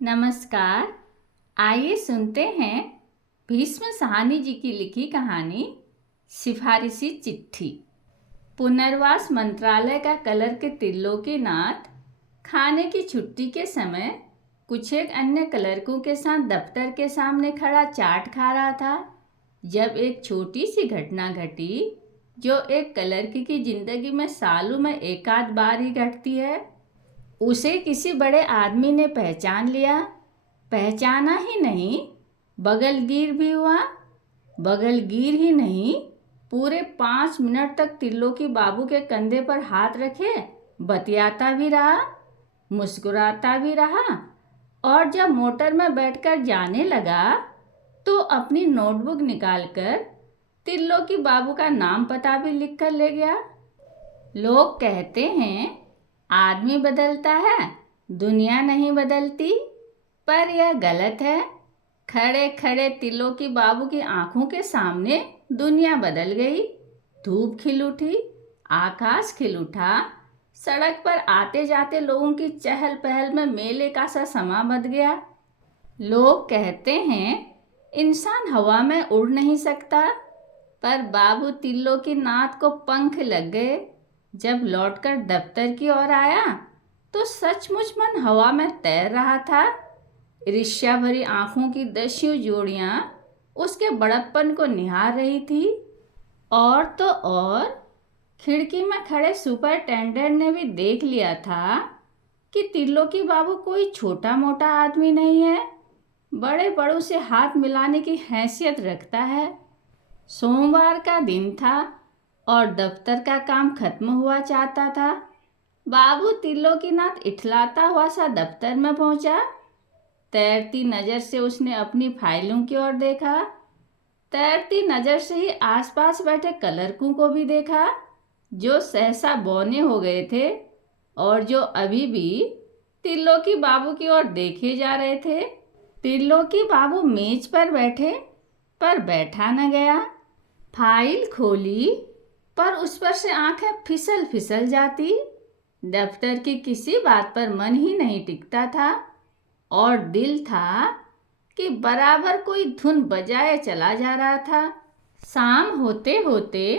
नमस्कार। आइए सुनते हैं भीष्म साहनी जी की लिखी कहानी सिफारिशी चिट्ठी। पुनर्वास मंत्रालय का क्लर्क त्रिलोकीनाथ खाने की छुट्टी के समय कुछ एक अन्य क्लर्कों के साथ दफ्तर के सामने खड़ा चाट खा रहा था, जब एक छोटी सी घटना घटी जो एक क्लर्क की जिंदगी में सालों में एक आध बार ही घटती है। उसे किसी बड़े आदमी ने पहचान लिया। पहचाना ही नहीं, बगलगीर भी हुआ। बगलगीर ही नहीं, पूरे 5 मिनट तक त्रिलोकी बाबू के कंधे पर हाथ रखे बतियाता भी रहा, मुस्कुराता भी रहा, और जब मोटर में बैठकर जाने लगा तो अपनी नोटबुक निकालकर त्रिलोकी बाबू का नाम पता भी लिख कर ले गया। लोग कहते हैं आदमी बदलता है, दुनिया नहीं बदलती, पर यह गलत है। खड़े खड़े त्रिलोकी बाबू की आंखों के सामने दुनिया बदल गई। धूप खिल उठी, आकाश खिल उठा, सड़क पर आते जाते लोगों की चहल पहल में मेले का सा समा बंध गया। लोग कहते हैं इंसान हवा में उड़ नहीं सकता, पर बाबू त्रिलोकीनाथ को पंख लग गए। जब लौटकर दफ्तर की ओर आया तो सचमुच मन हवा में तैर रहा था। ईर्ष्या भरी आंखों की दस्यु जोड़ियां उसके बड़प्पन को निहार रही थी। और तो और खिड़की में खड़े सुपरटेंडेंट ने भी देख लिया था कि त्रिलोकी बाबू कोई छोटा मोटा आदमी नहीं है, बड़े बड़ों से हाथ मिलाने की हैसियत रखता है। सोमवार का दिन था और दफ्तर का काम खत्म हुआ चाहता था। बाबू त्रिलोकीनाथ इठलाता हुआ सा दफ्तर में पहुंचा। तैरती नज़र से उसने अपनी फाइलों की ओर देखा। तैरती नज़र से ही आसपास बैठे क्लर्कों को भी देखा, जो सहसा बौने हो गए थे और जो अभी भी त्रिलोकी बाबू की ओर देखे जा रहे थे। त्रिलोकी बाबू मेज पर बैठे, पर बैठा न गया। फाइल खोली, पर उस पर से आंखें फिसल फिसल जाती। दफ्तर की किसी बात पर मन ही नहीं टिकता था और दिल था कि बराबर कोई धुन बजाए चला जा रहा था। शाम होते होते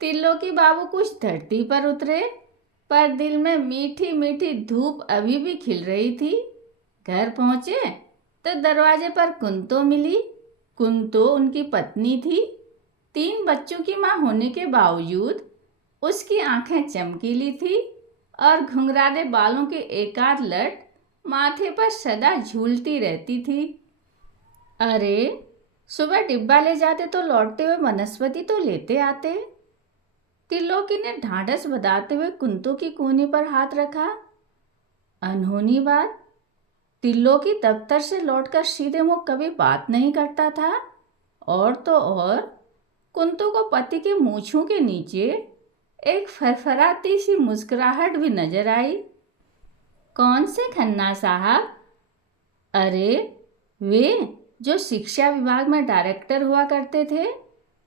त्रिलोकी बाबू कुछ धरती पर उतरे, पर दिल में मीठी मीठी धूप अभी भी खिल रही थी। घर पहुंचे तो दरवाजे पर कुंतो मिली। कुंतो उनकी पत्नी थी। 3 बच्चों की मां होने के बावजूद उसकी आंखें चमकीली थी और घुंघराले बालों की एकाध लट माथे पर सदा झूलती रहती थी। अरे, सुबह डिब्बा ले जाते तो लौटते हुए वनस्पति तो लेते आते। त्रिलोकी ने ढांढस बंधाते हुए कुंतो की कोहनी पर हाथ रखा। अनहोनी बात, त्रिलोकी दफ्तर से लौटकर सीधे मुंह कभी बात नहीं करता था, और तो और कुंतो को पति के मूंछों के नीचे एक फरफराती सी मुस्कुराहट भी नजर आई। कौन से खन्ना साहब? अरे, वे जो शिक्षा विभाग में डायरेक्टर हुआ करते थे,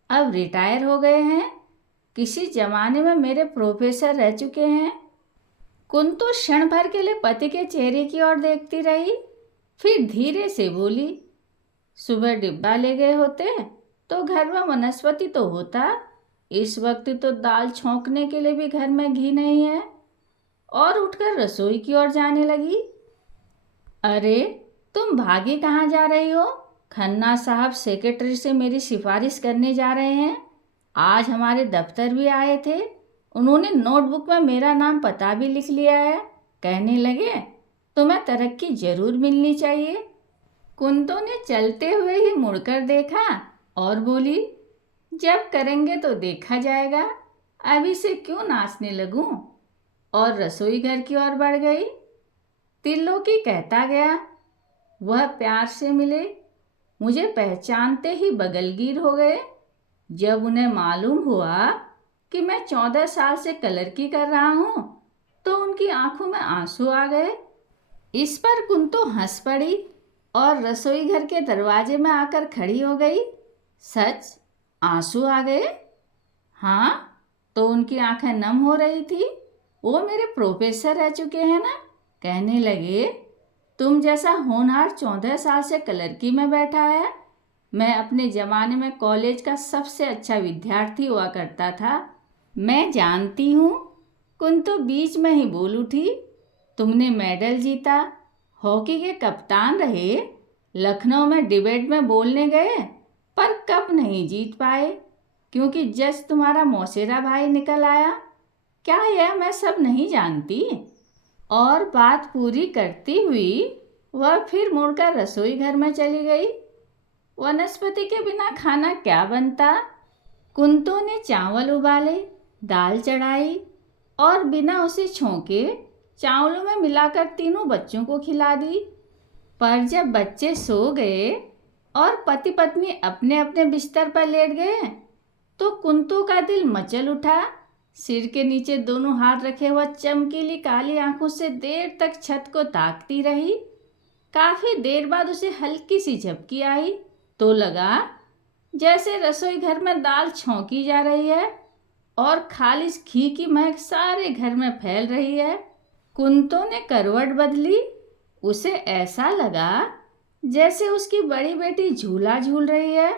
अब रिटायर हो गए हैं। किसी जमाने में मेरे प्रोफेसर रह चुके हैं। कुंतो क्षण भर के लिए पति के चेहरे की ओर देखती रही, फिर धीरे से बोली, सुबह डिब्बा ले गए होते तो घर में वनस्पति तो होता। इस वक्त तो दाल छौंकने के लिए भी घर में घी नहीं है। और उठकर रसोई की ओर जाने लगी। अरे, तुम भागी कहाँ जा रही हो? खन्ना साहब सेक्रेटरी से मेरी सिफारिश करने जा रहे हैं। आज हमारे दफ्तर भी आए थे। उन्होंने नोटबुक में मेरा नाम पता भी लिख लिया है। कहने लगे तुम्हें तरक्की जरूर मिलनी चाहिए। कुंतो ने चलते हुए ही मुड़कर देखा और बोली, जब करेंगे तो देखा जाएगा, अभी से क्यों नाचने लगूं? और रसोई घर की ओर बढ़ गई। त्रिलोकी कहता गया, वह प्यार से मिले, मुझे पहचानते ही बगलगीर हो गए। जब उन्हें मालूम हुआ कि मैं 14 साल से क्लर्की कर रहा हूँ तो उनकी आंखों में आंसू आ गए। इस पर कुंतो हंस पड़ी और रसोई घर के दरवाजे में आकर खड़ी हो गई। सच, आंसू आ गए? हाँ, तो उनकी आंखें नम हो रही थी। वो मेरे प्रोफेसर रह चुके हैं ना। कहने लगे, तुम जैसा होनहार 14 साल से क्लर्की में बैठा है। मैं अपने ज़माने में कॉलेज का सबसे अच्छा विद्यार्थी हुआ करता था। मैं जानती हूँ। कुंतो बीच में ही बोल उठी। तुमने मेडल जीता, हॉकी के कप्तान रहे, लखनऊ में डिबेट में बोलने गए, पर कप नहीं जीत पाए क्योंकि जज तुम्हारा मौसेरा भाई निकल आया। क्या यह मैं सब नहीं जानती? और बात पूरी करती हुई वह फिर मुड़कर रसोई घर में चली गई। वनस्पति के बिना खाना क्या बनता? कुंतो ने चावल उबाले, दाल चढ़ाई और बिना उसे छोंके चावलों में मिलाकर तीनों बच्चों को खिला दी। पर जब बच्चे सो गए और पति पत्नी अपने अपने बिस्तर पर लेट गए तो कुंतो का दिल मचल उठा। सिर के नीचे दोनों हाथ रखे हुआ चमकीली काली आंखों से देर तक छत को ताकती रही। काफी देर बाद उसे हल्की सी झपकी आई तो लगा जैसे रसोई घर में दाल छौंकी जा रही है और खालिस घी की महक सारे घर में फैल रही है। कुंतो ने करवट बदली। उसे ऐसा लगा जैसे उसकी बड़ी बेटी झूला झूल रही है।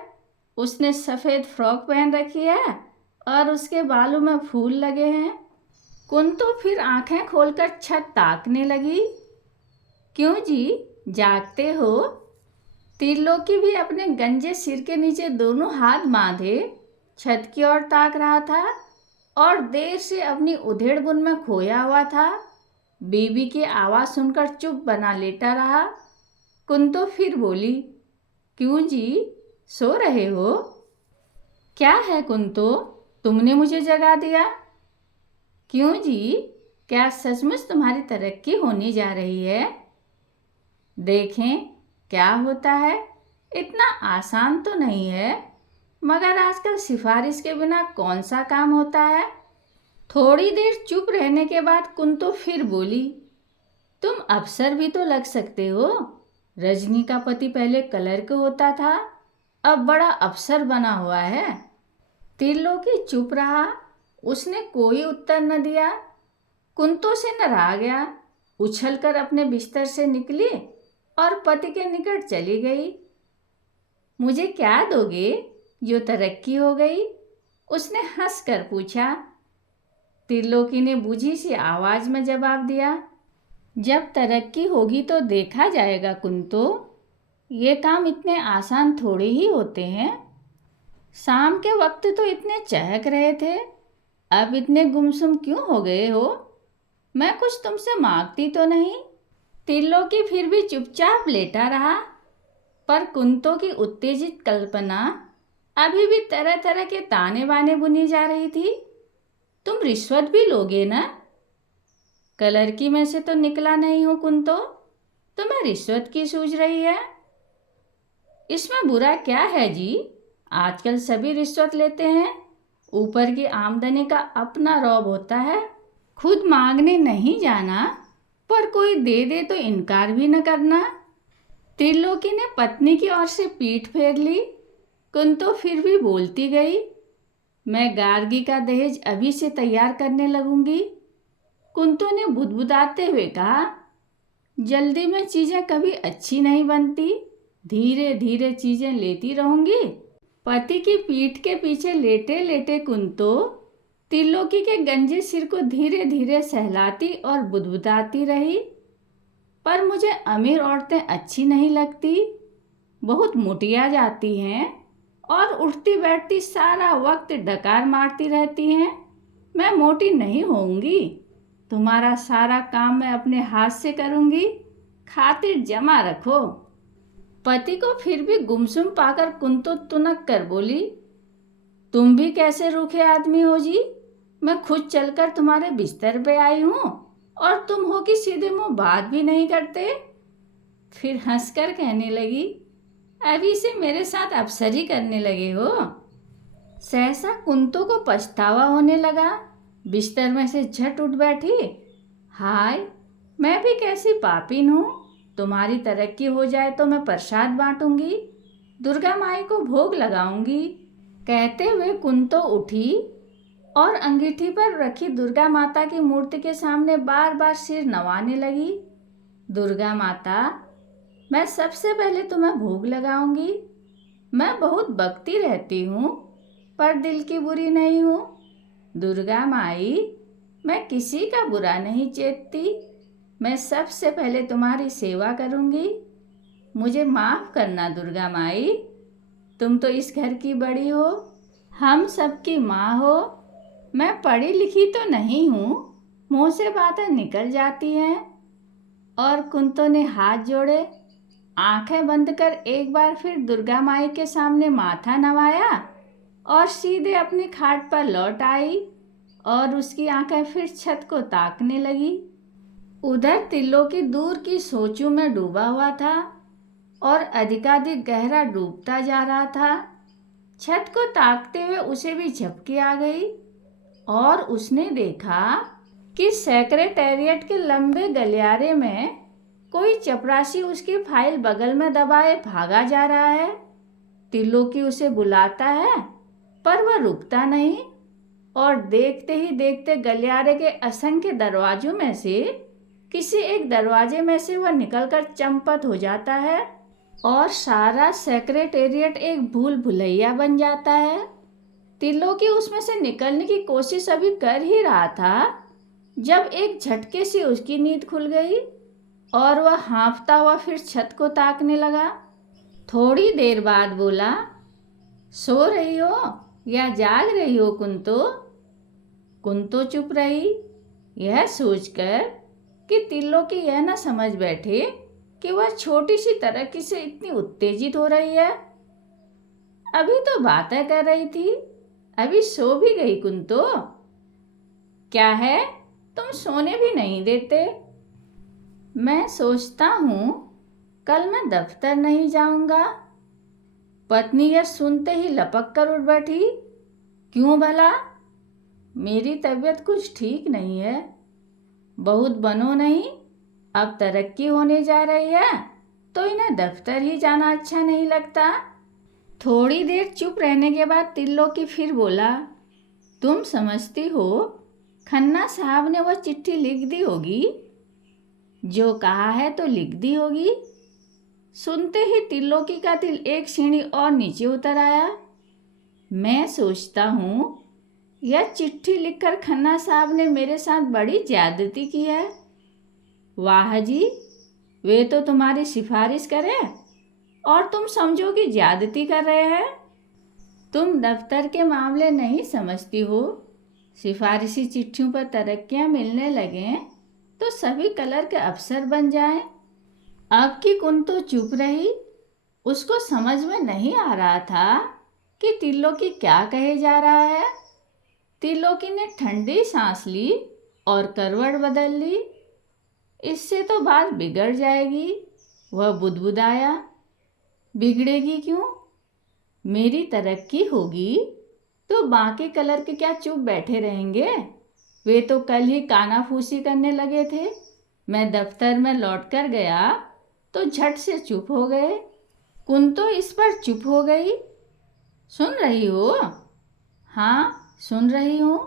उसने सफ़ेद फ्रॉक पहन रखी है और उसके बालों में फूल लगे हैं। कुंतो फिर आंखें खोलकर छत ताकने लगी। क्यों जी, जागते हो? त्रिलोकी भी अपने गंजे सिर के नीचे दोनों हाथ बांधे छत की ओर ताक रहा था और देर से अपनी उधेड़ बुन में खोया हुआ था। बीबी की आवाज़ सुनकर चुप बना लेटा रहा। कुंतो फिर बोली, क्यों जी, सो रहे हो? क्या है कुंतो, तुमने मुझे जगा दिया? क्यों जी, क्या सचमुच तुम्हारी तरक्की होने जा रही है? देखें क्या होता है। इतना आसान तो नहीं है, मगर आजकल सिफारिश के बिना कौन सा काम होता है। थोड़ी देर चुप रहने के बाद कुंतो फिर बोली, तुम अफसर भी तो लग सकते हो। रजनी का पति पहले क्लर्क होता था, अब बड़ा अफसर बना हुआ है। त्रिलोकी चुप रहा। उसने कोई उत्तर न दिया। कुंतो से न रहा गया। उछलकर अपने बिस्तर से निकली और पति के निकट चली गई। मुझे क्या दोगे जो तरक्की हो गई? उसने हंसकर पूछा। त्रिलोकी ने बुझी सी आवाज में जवाब दिया, जब तरक्की होगी तो देखा जाएगा कुंतो। ये काम इतने आसान थोड़े ही होते हैं। शाम के वक्त तो इतने चहक रहे थे, अब इतने गुमसुम क्यों हो गए हो? मैं कुछ तुमसे मांगती तो नहीं। त्रिलोकी फिर भी चुपचाप लेटा रहा, पर कुंतो की उत्तेजित कल्पना अभी भी तरह तरह के ताने बाने बुनी जा रही थी। तुम रिश्वत भी लोगे ना? क्लर्की में से तो निकला नहीं हो कुंतो, तुम्हें रिश्वत की सूझ रही है? इसमें बुरा क्या है जी? आजकल सभी रिश्वत लेते हैं। ऊपर की आमदनी का अपना रौब होता है। खुद मांगने नहीं जाना, पर कोई दे दे तो इनकार भी न करना। त्रिलोकी ने पत्नी की ओर से पीठ फेर ली। कुंतो फिर भी बोलती गई, मैं गार्गी का दहेज अभी से तैयार करने लगूंगी। कुंतो ने बुदबुदाते हुए कहा, जल्दी में चीज़ें कभी अच्छी नहीं बनती, धीरे धीरे चीज़ें लेती रहूंगी। पति की पीठ के पीछे लेटे लेटे कुंतो त्रिलोकी के गंजे सिर को धीरे धीरे सहलाती और बुदबुदाती रही। पर मुझे अमीर औरतें अच्छी नहीं लगती, बहुत मुटिया जाती हैं और उठती बैठती सारा वक्त डकार मारती रहती हैं। मैं मोटी नहीं होऊंगी। तुम्हारा सारा काम मैं अपने हाथ से करूंगी, खातिर जमा रखो। पति को फिर भी गुमसुम पाकर कुंतो तुनक कर बोली, तुम भी कैसे रूखे आदमी हो जी? मैं खुद चलकर तुम्हारे बिस्तर पे आई हूँ और तुम हो कि सीधे मुंह बात भी नहीं करते। फिर हंसकर कहने लगी, अभी से मेरे साथ अफसरी करने लगे हो। सहसा कुंतो को पछतावा होने लगा। बिस्तर में से झट उठ बैठी। हाय, मैं भी कैसी पापीन हूँ। तुम्हारी तरक्की हो जाए तो मैं प्रसाद बांटूंगी, दुर्गा माई को भोग लगाऊंगी। कहते हुए कुंतो उठी और अंगीठी पर रखी दुर्गा माता की मूर्ति के सामने बार बार सिर नवाने लगी। दुर्गा माता, मैं सबसे पहले तुम्हें भोग लगाऊंगी। मैं बहुत भक्ति रहती हूँ, पर दिल की बुरी नहीं हूँ। दुर्गा माई, मैं किसी का बुरा नहीं चेतती। मैं सबसे पहले तुम्हारी सेवा करूंगी। मुझे माफ़ करना दुर्गा माई, तुम तो इस घर की बड़ी हो, हम सबकी माँ हो। मैं पढ़ी लिखी तो नहीं हूँ, मुँह से बातें निकल जाती हैं। और कुंतो ने हाथ जोड़े, आंखें बंद कर एक बार फिर दुर्गा माई के सामने माथा नवाया और सीधे अपनी खाट पर लौट आई और उसकी आंखें फिर छत को ताकने लगी। उधर त्रिलोकी दूर की सोचों में डूबा हुआ था और अधिकाधिक गहरा डूबता जा रहा था। छत को ताकते हुए उसे भी झपकी आ गई और उसने देखा कि सेक्रेटेरिएट के लंबे गलियारे में कोई चपरासी उसकी फाइल बगल में दबाए भागा जा रहा है। त्रिलोकी उसे बुलाता है, पर वह रुकता नहीं और देखते ही देखते गलियारे के असंख्य दरवाजों में से किसी एक दरवाजे में से वह निकलकर चंपत हो जाता है और सारा सेक्रेटेरिएट एक भूल भुलैया बन जाता है। त्रिलोकी उसमें से निकलने की कोशिश अभी कर ही रहा था जब एक झटके से उसकी नींद खुल गई और वह हाँफता हुआ फिर छत को ताकने लगा। थोड़ी देर बाद बोला, सो रही हो या जाग रही हो कुंतो? कुंतो चुप रही, यह सोचकर कि त्रिलोकी यह न समझ बैठे कि वह छोटी सी तरक्की से इतनी उत्तेजित हो रही है। अभी तो बातें कर रही थी, अभी सो भी गई कुंतो? क्या है, तुम सोने भी नहीं देते? मैं सोचता हूँ कल मैं दफ्तर नहीं जाऊंगा। पत्नी यह सुनते ही लपक कर उठ बैठी। क्यों भला? मेरी तबीयत कुछ ठीक नहीं है। बहुत बनो नहीं, अब तरक्की होने जा रही है तो इन्हें दफ्तर ही जाना अच्छा नहीं लगता। थोड़ी देर चुप रहने के बाद त्रिलोकी फिर बोला, तुम समझती हो खन्ना साहब ने वह चिट्ठी लिख दी होगी? जो कहा है तो लिख दी होगी। सुनते ही त्रिलोकी का दिल एक सीढ़ी और नीचे उतर आया। मैं सोचता हूँ यह चिट्ठी लिखकर खन्ना साहब ने मेरे साथ बड़ी ज्यादती की है। वाह जी, वे तो तुम्हारी सिफारिश करें और तुम समझो कि ज्यादती कर रहे हैं। तुम दफ्तर के मामले नहीं समझती हो। सिफारिशी चिट्ठियों पर तरक्कियां मिलने लगें तो सभी कलर के अफसर बन जाएं। अब की कुंतो चुप रही। उसको समझ में नहीं आ रहा था कि त्रिलोकी क्या कहे जा रहा है। त्रिलोकी ने ठंडी सांस ली और करवट बदल ली। इससे तो बात बिगड़ जाएगी, वह बुदबुदाया। बिगड़ेगी क्यों? मेरी तरक्की होगी तो बाकी कलर के क्या चुप बैठे रहेंगे? वे तो कल ही कानाफूसी करने लगे थे। मैं दफ्तर में लौटकर गया तो झट से चुप हो गए। कुंतो इस पर चुप हो गई। सुन रही हो? हाँ, सुन रही हूँ।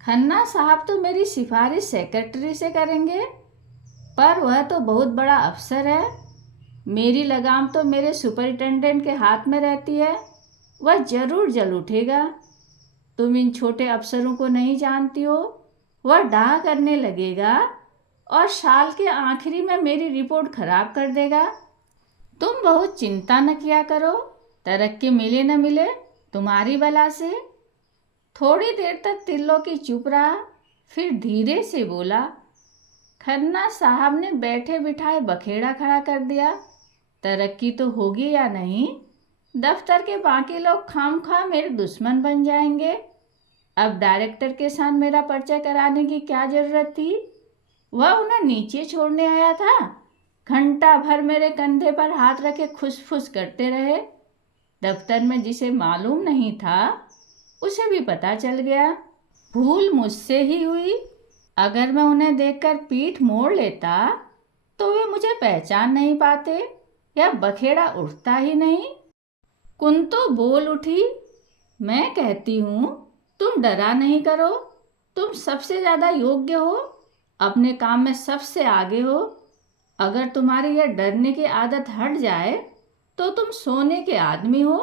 खन्ना साहब तो मेरी सिफारिश सेक्रेटरी से करेंगे, पर वह तो बहुत बड़ा अफसर है। मेरी लगाम तो मेरे सुपरिटेंडेंट के हाथ में रहती है, वह जरूर जल उठेगा। तुम इन छोटे अफसरों को नहीं जानती हो। वह डाह करने लगेगा और साल के आखिरी में मेरी रिपोर्ट खराब कर देगा। तुम बहुत चिंता न किया करो, तरक्की मिले न मिले तुम्हारी बला से। थोड़ी देर तक त्रिलोकी चुप रहा, फिर धीरे से बोला, खन्ना साहब ने बैठे बिठाए बखेड़ा खड़ा कर दिया। तरक्की तो होगी या नहीं, दफ्तर के बाकी लोग खामखा मेरे दुश्मन बन जाएंगे। अब डायरेक्टर के साथ मेरा पर्चा कराने की क्या जरूरत थी? वह उन्हें नीचे छोड़ने आया था। घंटा भर मेरे कंधे पर हाथ रखे खुसफुस करते रहे। दफ्तर में जिसे मालूम नहीं था उसे भी पता चल गया। भूल मुझसे ही हुई। अगर मैं उन्हें देखकर पीठ मोड़ लेता तो वे मुझे पहचान नहीं पाते या बखेड़ा उठता ही नहीं। कुंतो बोल उठी, मैं कहती हूँ तुम डरा नहीं करो। तुम सबसे ज़्यादा योग्य हो, अपने काम में सबसे आगे हो। अगर तुम्हारी यह डरने की आदत हट जाए तो तुम सोने के आदमी हो।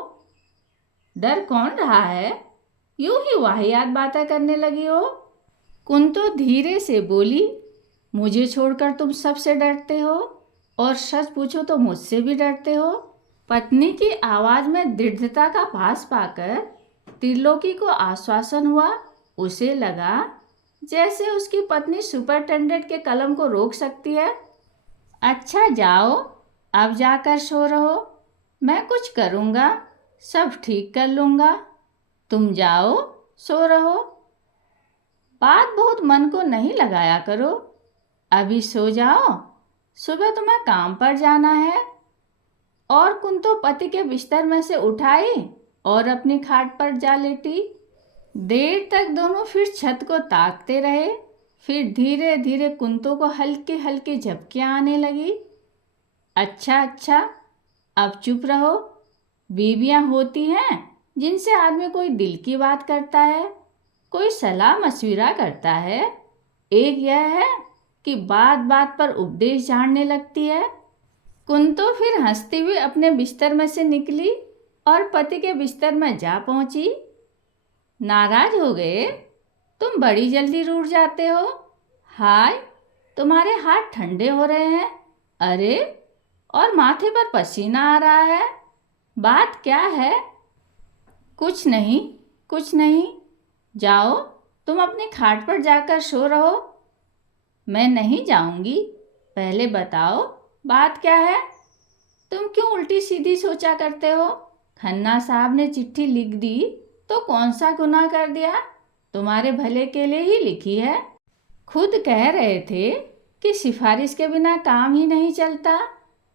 डर कौन रहा है? यूं ही वाहियात बातें करने लगी हो। कुंतो धीरे से बोली, मुझे छोड़कर तुम सबसे डरते हो और सच पूछो तो मुझसे भी डरते हो। पत्नी की आवाज में दृढ़ता का भास पाकर त्रिलोकी को आश्वासन हुआ। उसे लगा जैसे उसकी पत्नी सुपरिटेंडेंट के कलम को रोक सकती है। अच्छा जाओ, अब जाकर सो रहो। मैं कुछ करूँगा, सब ठीक कर लूँगा। तुम जाओ, सो रहो। बात बहुत मन को नहीं लगाया करो। अभी सो जाओ, सुबह तुम्हें काम पर जाना है। और कुंतो पति के बिस्तर में से उठाई और अपनी खाट पर जा लेटी। देर तक दोनों फिर छत को ताकते रहे। फिर धीरे धीरे कुंतो को हल्की हल्की झपकियां आने लगी। अच्छा अच्छा, अब चुप रहो। बीवियां होती हैं जिनसे आदमी कोई दिल की बात करता है, कोई सलाह मशविरा करता है। एक यह है कि बात बात पर उपदेश झाड़ने लगती है। कुंतो फिर हंसती हुई अपने बिस्तर में से निकली और पति के बिस्तर में जा पहुंची। नाराज हो गए? तुम बड़ी जल्दी रूठ जाते हो। हाय, तुम्हारे हाथ ठंडे हो रहे हैं। अरे, और माथे पर पसीना आ रहा है। बात क्या है? कुछ नहीं, कुछ नहीं। जाओ, तुम अपनी खाट पर जाकर सो रहो। मैं नहीं जाऊंगी। पहले बताओ, बात क्या है? तुम क्यों उल्टी सीधी सोचा करते हो? खन्ना साहब ने चिट्ठी लिख दी तो कौन सा गुनाह कर दिया? तुम्हारे भले के लिए ही लिखी है। खुद कह रहे थे कि सिफारिश के बिना काम ही नहीं चलता।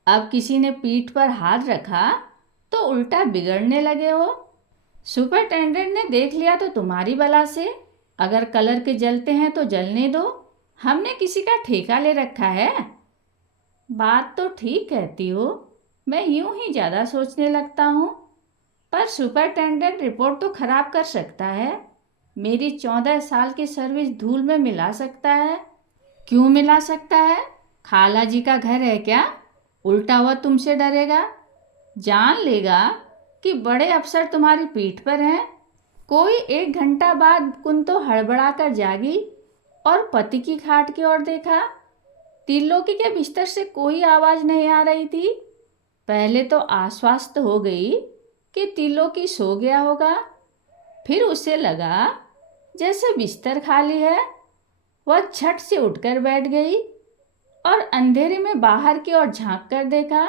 अब किसी ने पीठ पर हाथ रखा तो उल्टा बिगड़ने लगे हो। सुपरिटेंडेंट ने देख लिया तो तुम्हारी बला से। अगर कलर के जलते हैं तो जलने दो। हमने किसी का ठेका ले रखा है? बात तो ठीक कहती हो। मैं यूं ही ज़्यादा सोचने लगता हूँ। पर सुपरिटेंडेंट रिपोर्ट तो खराब कर सकता है। मेरी 14 साल की सर्विस धूल में मिला सकता है। क्यों मिला सकता है? खाला जी का घर है क्या? उल्टा हुआ तुमसे डरेगा। जान लेगा कि बड़े अफसर तुम्हारी पीठ पर हैं। कोई 1 घंटा बाद कुंतो हड़बड़ा कर जागी और पति की खाट की ओर देखा। त्रिलोकी के बिस्तर से कोई आवाज़ नहीं आ रही थी। पहले तो आश्वस्त हो गई कि त्रिलोकी सो गया होगा। फिर उसे लगा जैसे बिस्तर खाली है। वह झट से उठकर बैठ गई और अंधेरे में बाहर की ओर झांक कर देखा।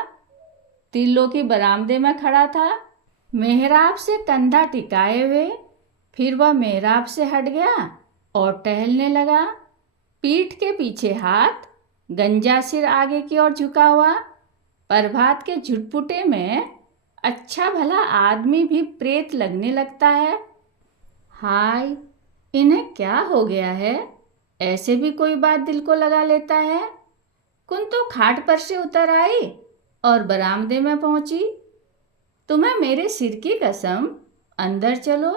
त्रिलोकी बरामदे में खड़ा था, मेहराब से कंधा टिकाए हुए। फिर वह मेहराब से हट गया और टहलने लगा। पीठ के पीछे हाथ, गंजा सिर आगे की ओर झुका हुआ। प्रभात के झुटपुटे में अच्छा भला आदमी भी प्रेत लगने लगता है। हाय, इन्हें क्या हो गया है? ऐसे भी कोई बात दिल को लगा लेता है। कुंतो खाट पर से उतर आई और बरामदे में पहुंची। तुम्हें मेरे सिर की कसम, अंदर चलो।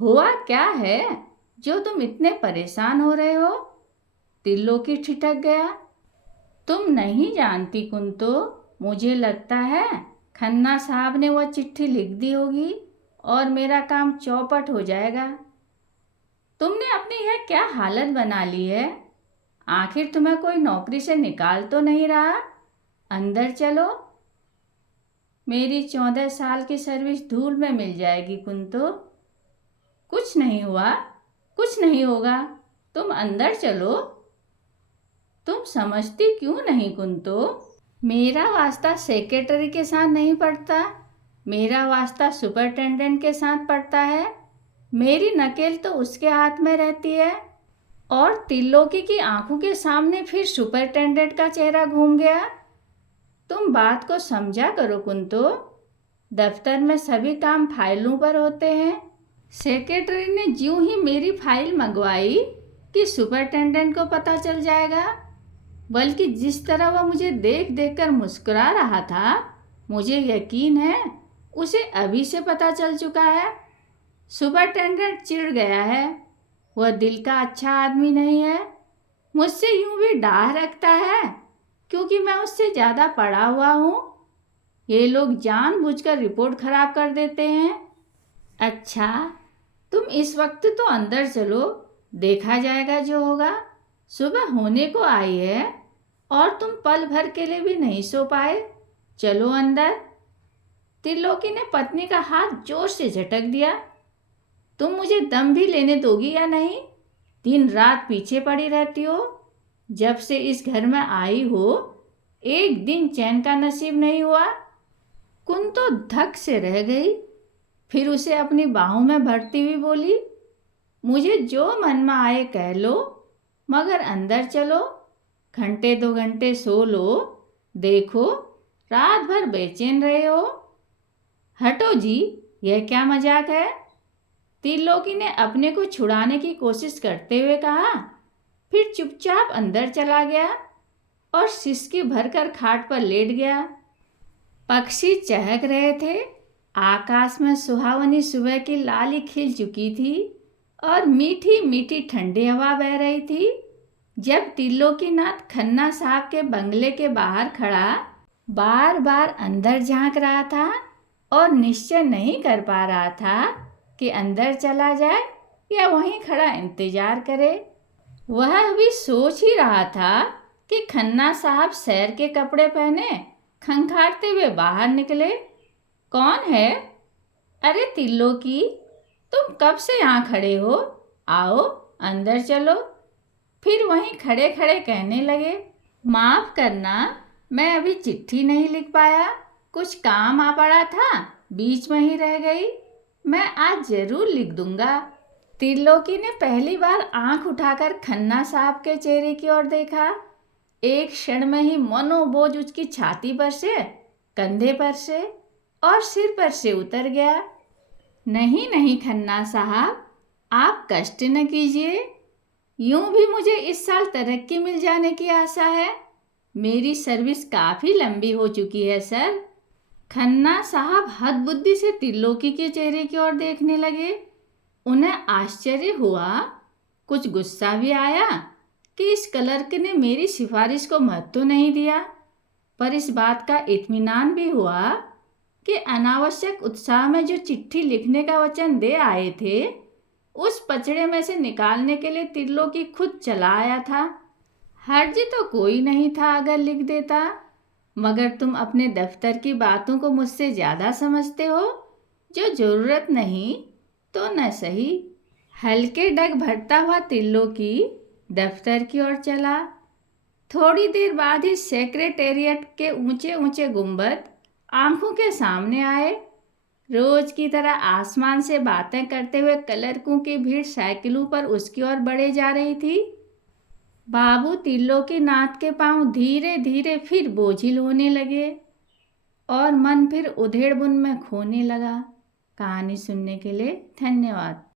हुआ क्या है जो तुम इतने परेशान हो रहे हो? त्रिलोकी ठिठक गया। तुम नहीं जानती कुंतो, मुझे लगता है खन्ना साहब ने वह चिट्ठी लिख दी होगी और मेरा काम चौपट हो जाएगा। तुमने अपनी यह क्या हालत बना ली है? आखिर तुम्हें कोई नौकरी से निकाल तो नहीं रहा? अंदर चलो। मेरी 14 साल की सर्विस धूल में मिल जाएगी कुंतो। कुछ नहीं हुआ, कुछ नहीं होगा। तुम अंदर चलो। तुम समझती क्यों नहीं कुंतो? मेरा वास्ता सेक्रेटरी के साथ नहीं पड़ता, मेरा वास्ता सुपरिटेंडेंट के साथ पड़ता है। मेरी नकेल तो उसके हाथ में रहती है। और त्रिलोकी की आंखों के सामने फिर सुपरिटेंडेंट का चेहरा घूम गया। तुम बात को समझा करो कुंतो। दफ्तर में सभी काम फाइलों पर होते हैं। सेक्रेटरी ने ज्यों ही मेरी फाइल मंगवाई कि सुपरिटेंडेंट को पता चल जाएगा। बल्कि जिस तरह वह मुझे देख देख कर मुस्कुरा रहा था, मुझे यकीन है उसे अभी से पता चल चुका है। सुपरिटेंडेंट चिढ़ गया है। वह दिल का अच्छा आदमी नहीं है। मुझसे यूं भी डाह रखता है। क्योंकि मैं उससे ज़्यादा पढ़ा हुआ हूँ। ये लोग जानबूझकर रिपोर्ट खराब कर देते हैं। अच्छा, तुम इस वक्त तो अंदर चलो, देखा जाएगा जो होगा। सुबह होने को आई है और तुम पल भर के लिए भी नहीं सो पाए। चलो अंदर। त्रिलोकी ने पत्नी का हाथ जोर से झटक दिया। तुम मुझे दम भी लेने दोगी या नहीं? दिन रात पीछे पड़ी रहती हो। जब से इस घर में आई हो, एक दिन चैन का नसीब नहीं हुआ। कुन तो धक से रह गई, फिर उसे अपनी बाहों में भरती हुई बोली, मुझे जो मन में आए कह लो, मगर अंदर चलो। घंटे 2 घंटे सो लो। देखो, रात भर बेचैन रहे हो। हटो जी, यह क्या मजाक है? त्रिलोकी ने अपने को छुड़ाने की कोशिश करते हुए कहा, फिर चुपचाप अंदर चला गया और सिसकी भरकर खाट पर लेट गया। पक्षी चहक रहे थे। आकाश में सुहावनी सुबह की लाली खिल चुकी थी और मीठी मीठी ठंडी हवा बह रही थी। जब त्रिलोकीनाथ खन्ना साहब के बंगले के बाहर खड़ा बार बार अंदर झांक रहा था और निश्चय नहीं कर पा रहा था कि अंदर चला जाए या वहीं खड़ा इंतजार करे। वह अभी सोच ही रहा था कि खन्ना साहब सैर के कपड़े पहने खंखारते हुए बाहर निकले। कौन है? अरे त्रिलोकी, तुम कब से यहाँ खड़े हो? आओ अंदर चलो। फिर वहीं खड़े खड़े कहने लगे, माफ़ करना, मैं अभी चिट्ठी नहीं लिख पाया। कुछ काम आ पड़ा था, बीच में ही रह गई। मैं आज ज़रूर लिख दूंगा। त्रिलोकी ने पहली बार आंख उठाकर खन्ना साहब के चेहरे की ओर देखा। एक क्षण में ही मनोबोझ उसकी छाती पर से, कंधे पर से और सिर पर से उतर गया। नहीं नहीं खन्ना साहब, आप कष्ट न कीजिए। यूं भी मुझे इस साल तरक्की मिल जाने की आशा है। मेरी सर्विस काफ़ी लंबी हो चुकी है सर। खन्ना साहब हदबुद्धि से त्रिलोकी के चेहरे की ओर देखने लगे। उन्हें आश्चर्य हुआ, कुछ गुस्सा भी आया कि इस क्लर्क ने मेरी सिफारिश को महत्व नहीं दिया, पर इस बात का इत्मीनान भी हुआ कि अनावश्यक उत्साह में जो चिट्ठी लिखने का वचन दे आए थे, उस पचड़े में से निकालने के लिए त्रिलोकी खुद चला आया था। हर्ज तो कोई नहीं था अगर लिख देता, मगर तुम अपने दफ्तर की बातों को मुझसे ज़्यादा समझते हो। जो ज़रूरत नहीं तो न सही। हल्के डग भरता हुआ त्रिलोकी दफ्तर की ओर चला। थोड़ी देर बाद ही सेक्रेटेरिएट के ऊंचे ऊंचे गुंबद आंखों के सामने आए। रोज की तरह आसमान से बातें करते हुए क्लर्कों की भीड़ साइकिलों पर उसकी ओर बढ़े जा रही थी। बाबू त्रिलोकीनाथ के पांव धीरे धीरे फिर बोझिल होने लगे और मन फिर उधेड़ बुन में खोने लगा। कहानी सुनने के लिए धन्यवाद।